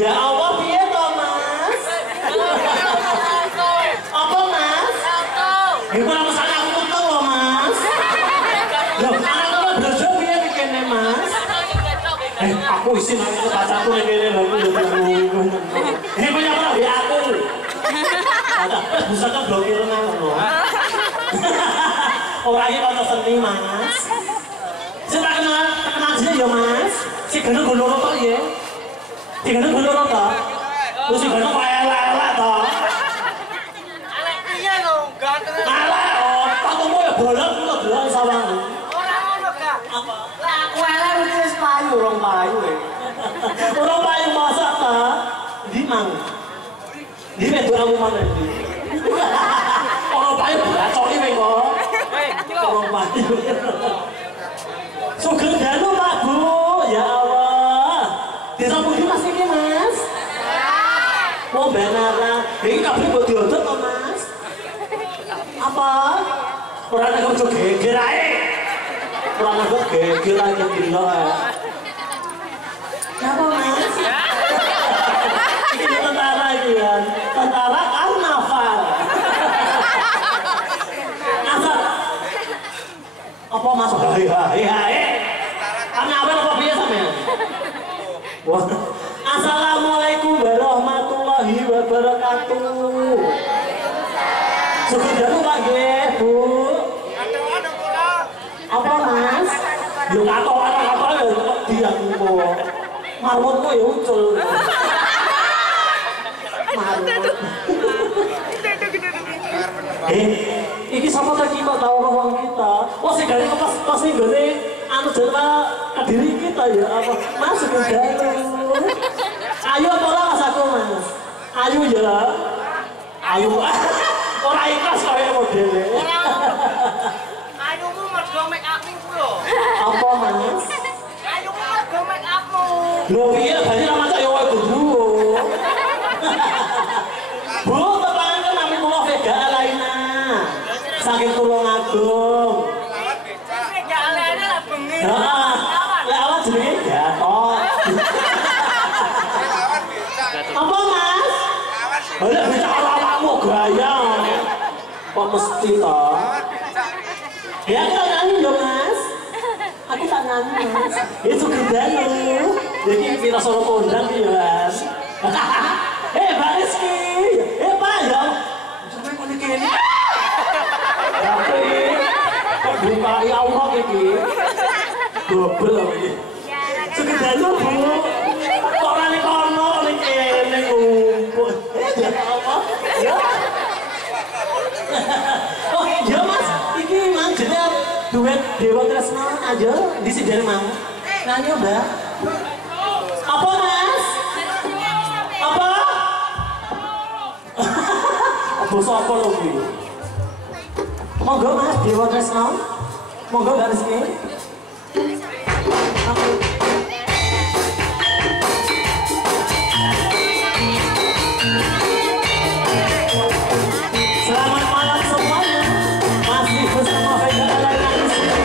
Ya Allah, piye to, Mas? Apa, Mas? Iku ora mesane aku metu lho, Mas. Loh, anakku belajar piye iki kene, Mas? Aku isin aku pacarku ning kene lho, iku. Punya apa ya aku? Ada, bisa kan blokir nang ngono. Ora iki kanca seni, Mas. Sing tak kenal jenenge ya, Mas. Si gendeng goloro kok ya. Si gendeng goloro to. Terus si gendeng kok elek-elek to. Elek piye lho, ganteng. Elek, pakmu ya bolong kok delok sawang. Ora ngono, Kak. Apa? Lah aku elek wis payu, rong payu. Orang payu masak ta? Di mang. Di wedok aku mana iki? Orang payu bacoki kowe kok. Iki lho. Orang payu. Sugeng dalu Pak Bu, ya Allah. Desa pundi Mas iki, Mas? Oh, benar. Iki kabeh mbok diodot to, Mas? Apa? Ora nek ojo geger ae. Ora nek geger ae dino ae. Apa, Mas? Ini tentara itu kan, tentara karnaval. Asal apa Mas? Hai. Karnaval apa biasa sampean? Wah. Assalamualaikum warahmatullahi wabarakatuh. Sugeng Pak nggih, Bu. Apa, Mas? Yo katokan apa ya diaku kok. Marwutku ya ucul. Marwut. Iki sapa ta iki kok tau wong kita? Wah sing gane pas ning gone anu jeneng Kediri kita ya apa? Mas Dalu. Ayo apa ora Mas aku, Mas? Ayo ya. Ayo. Ora ikhlas kaya modele. Ayumu mergo make up ning ku lho. Apa, Mas? Ayumu mergo make upmu. Lho piye bali ra masak ya wae Bu. Bu, tepangan kan nami kula Vega Alaina. Saking Tulungagung. Vega Alaina lah bengi. Heeh. Lek awak jenenge Gatot. Apa, Mas? Lah becak awakmu gaya. Kok mesti to? Ya aku tak nyanyi dong, Mas. Aku tak nyanyi, Mas. Itu Dalu. Jadi kita solo kondang nih, Mas. Pak Rizky. Pak ya. Sampai kau dikin. Tapi buka ya Allah ini. Double lagi. Sugeng Dalu, Bu. Kok rane kono ning kene ngumpul. Ya apa? Ya. Oh iya Mas, ini mang jenenge duet Dewa Tresno aja di sini mang. Nanya Mbak. Apa Mas? Apa? Bos apa lo kuwi? Monggo Mas Dewa Tresno. Monggo Mbak Rizky. Selamat malam semuanya. Masih bersama Vega Alaina di sini.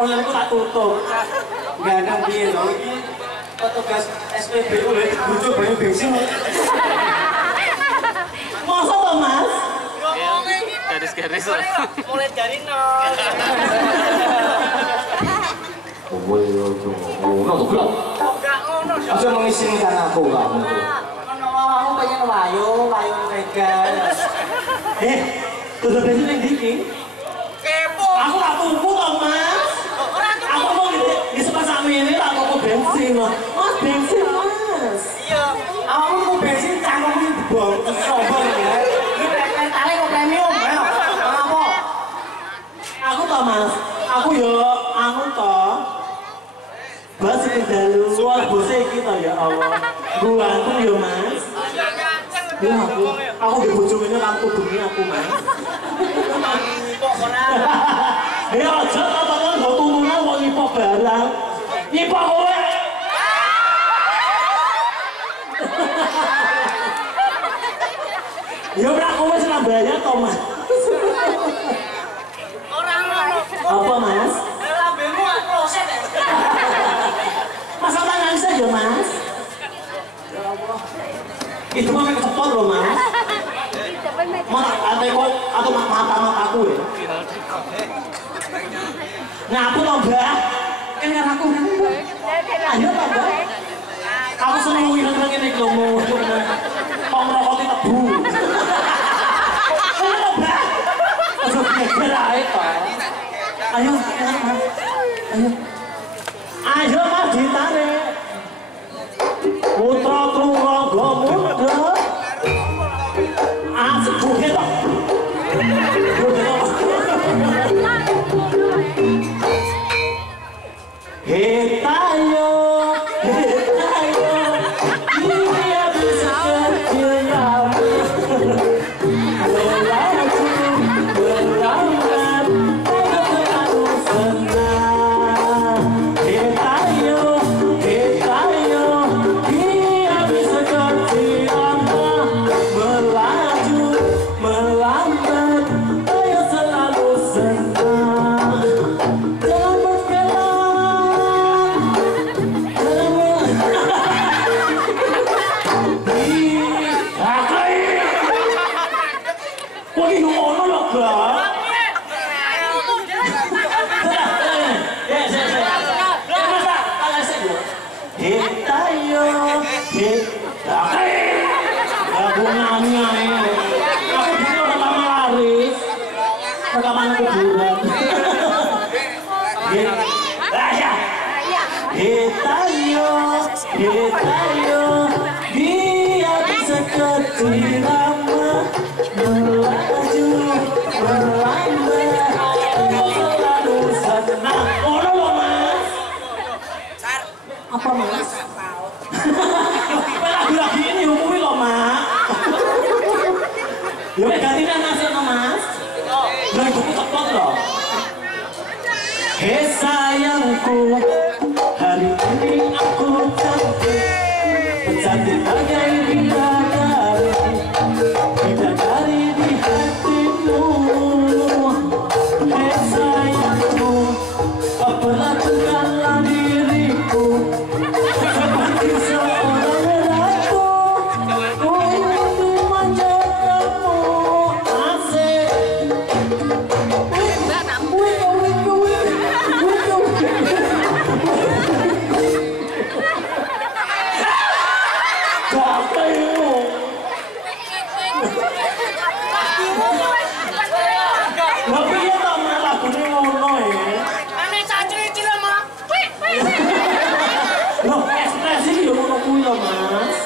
Online tak tutup. Enggak ada piye lho iki. Petugas SPBU lho bujuk banyu bensin. Masa to, Mas? Garis-garis mulai dari nol. Ngono to, Bro. Enggak ngono. Aja mengizinkan aku enggak. Ono aku pengen wayo vegan. Kudu bensin yang diki. Kepo. Aku tak tuku toh mas. Aku mau di sebelah sami ini tak tuku bensin mas. Mas bensin mas. Iya. Aku tuku bensin canggung ini dibong. Sombong ya. Ini metale kok premium. Ayo. Apa? Aku toh mas. Aku toh. Bas ini dalu. Luar bose kita ya Allah. Buanku ya mas. Ya aku di bojone lampu bengi aku mas. Ya aja tatanan go turunan kok nyipok barang. Nyipok kowe. Ya ora kowe wis bayar to mas. Ora ngono. Apa mas? Lambemu gak kloset. Masa tangan saja mas. Ya Allah. Itu mah kecepot loh mas. Mana atau mataku ya. Nah aku loh mbak. Kan aku kan. Ayo loh mbak. Aku seneng ngomongin ini loh. Kau merokok tebu. Ayo loh mbak. Ayo geger aja. Ayo mas. Ayo mas ditarik. Putra Trunggaga muda. Asik buke toh. Hetayo, dia bisa kecil melaju, berlambat, terlalu senang. Hetayo, dia bisa kecil melaju, melambat, ayo selalu senang. Jangan berkelan, kok ini ngono lho, Bang? Hetayo, aku nyanyi aku dulu pertama laris rekaman kuburan Hetayo, dia bisa kecil lama melaju, berlambat, selalu senang. Ono loh mas. Apa mas? Lagi ini hubungi loh mas. Ya gantinya nasi loh mas. Nah itu tepat loh. Hei sayangku, hari ini aku cantik bagai bidadari di hatimu. Hei sayangku, perlakukanlah diriku seperti seorang ratu. Ku ingin dimanja kamu, asik. Tapi ya tak malah lagunya ngono ya. Ane cacing cilik mah. Loh, ekspresi ya ngono kuwi lho, Mas.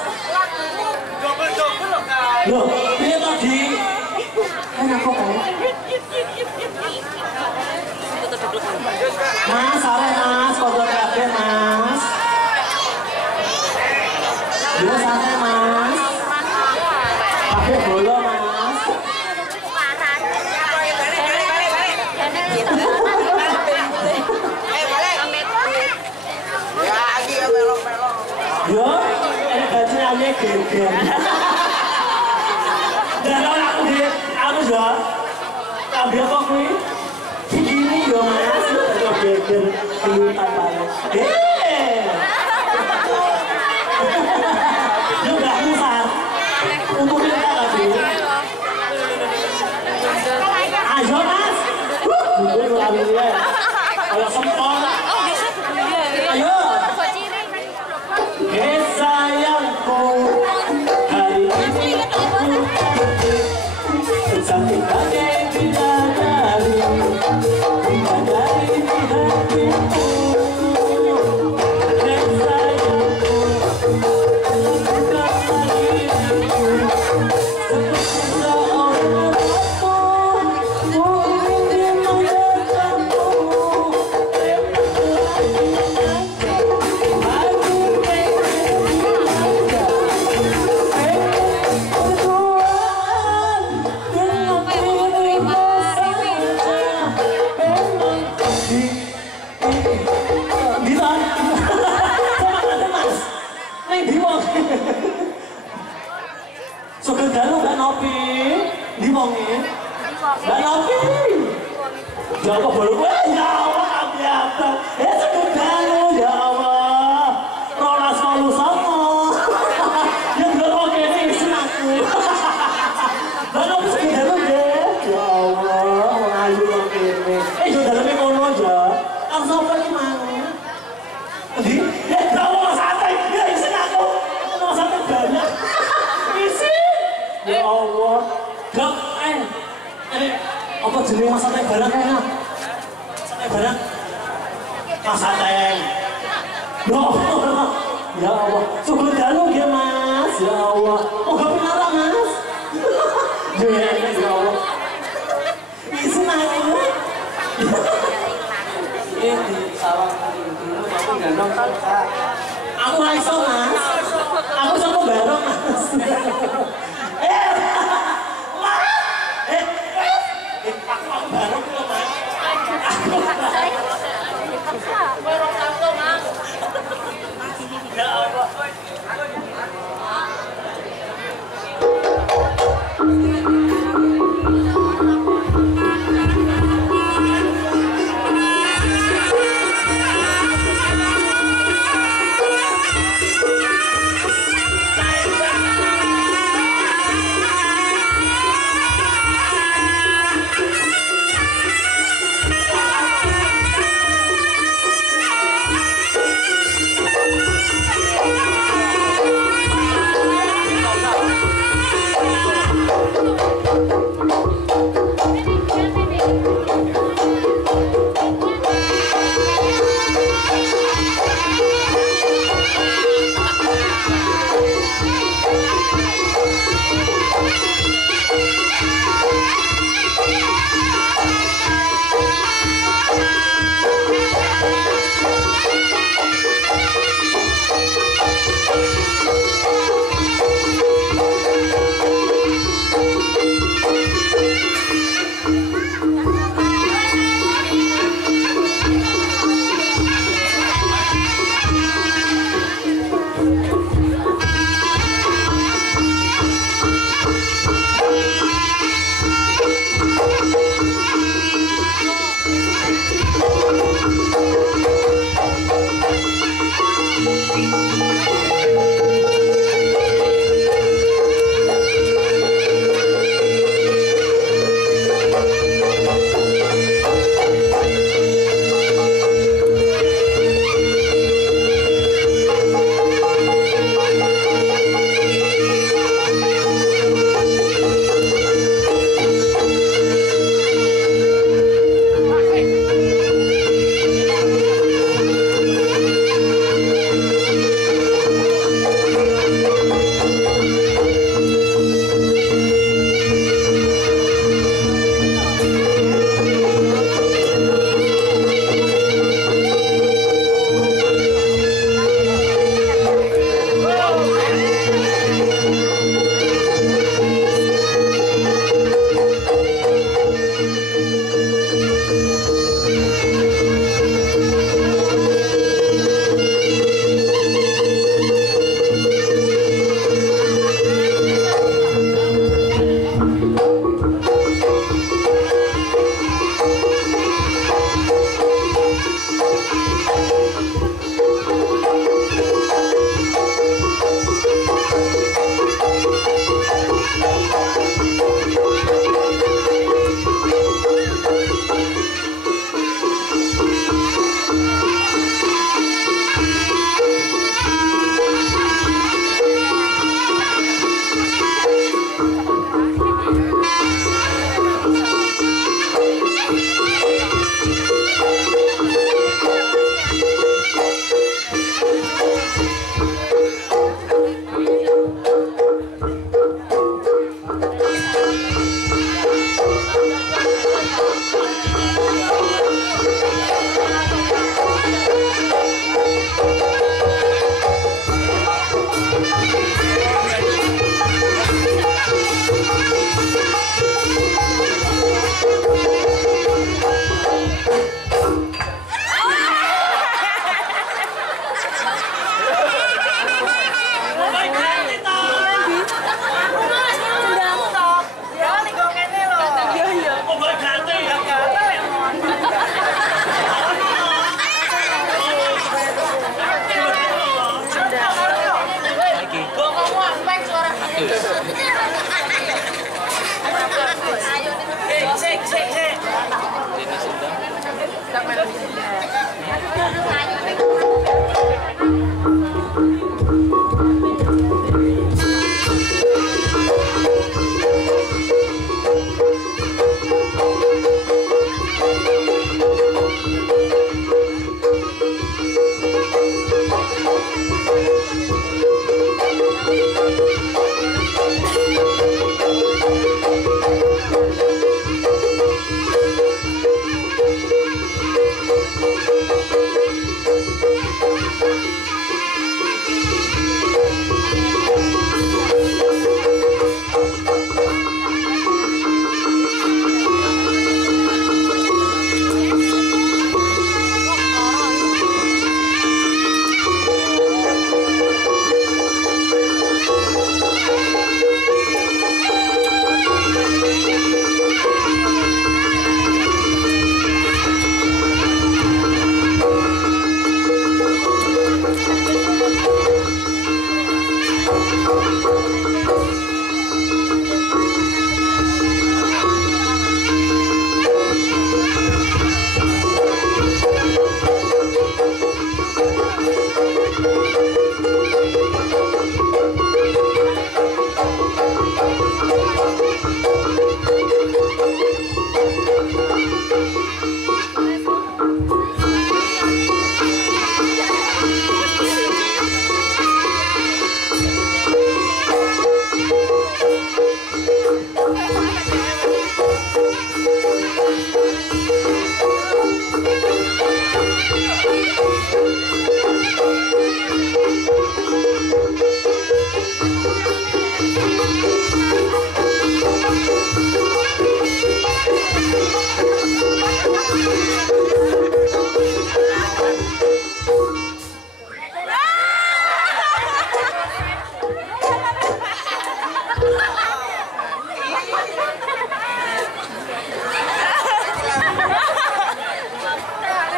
Double lho, Kak. Loh, piye tadi? Enak kok. Mas, sare Mas, kodok kabeh Mas. Yo sare Mas. Kabeh bolo Mas. Yo, ini bajanya aja geger. Dan kalau aku yo, ambil kok kuwi. Gini yo Mas, yo geger pilutan banget. Yo gak musar. Untuk kita lagi. Ayo Mas. Gue lari dia. Kalau sempol. Ayo. Hei sayangku, hari ini Nopi, di wonge. Mbak Nopi. Ya apa baru gue? Ya Allah, biasa. Sudah ya Allah. Rolas malu sama. Ya udah oke nih, senangku. Mbak Nopi sudah deh. Ya Allah, mengayu oke nih. Sudah lebih ngono aja. Kamu sama gimana? Di, ya bawa santai. Ya isi aku. Mau santai banyak. Isi. Ya Allah. Gak, apa jenis mas santai barang kayaknya? Santai barang? Mas santai. Ya Allah. Syukur danu ya mas. Ya Allah. Oh gak penara mas. Ya Allah. Isi aku. Ini salah. Aku raiso mas. Aku sama bareng mas. Aku bareng kok mas. Orang kantor mas. Ya Allah.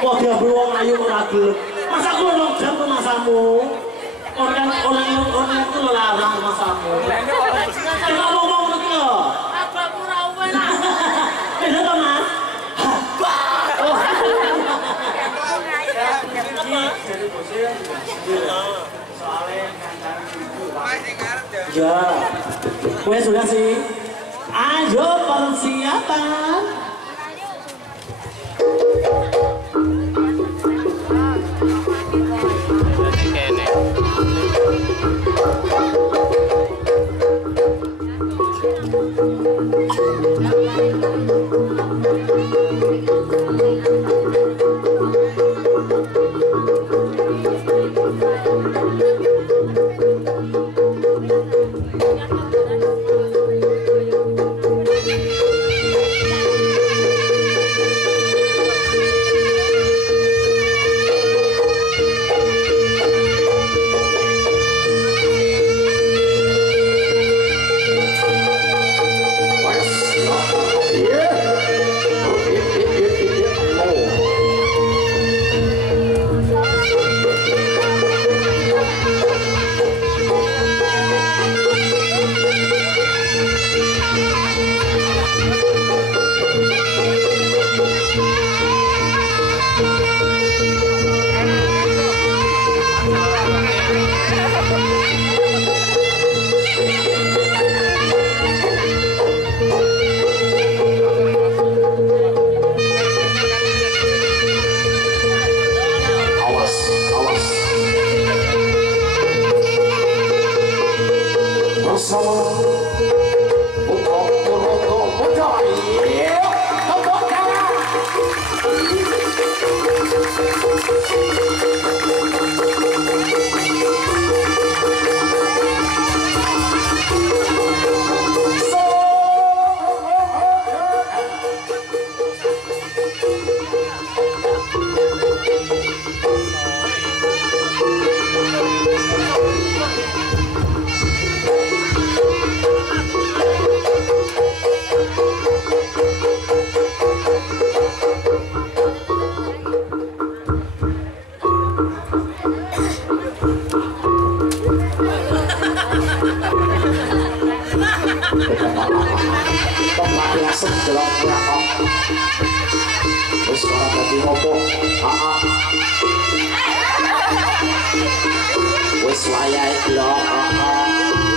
Wah dia beruang ayu lagi. Masa aku dong jam ke masamu? Orang itu lo larang ke masamu. Kita ngomong lagi lo. Apa pura lah. Itu kan mas? Ya, gue sudah sih. Ayo persiapan. Wis wayahe blok.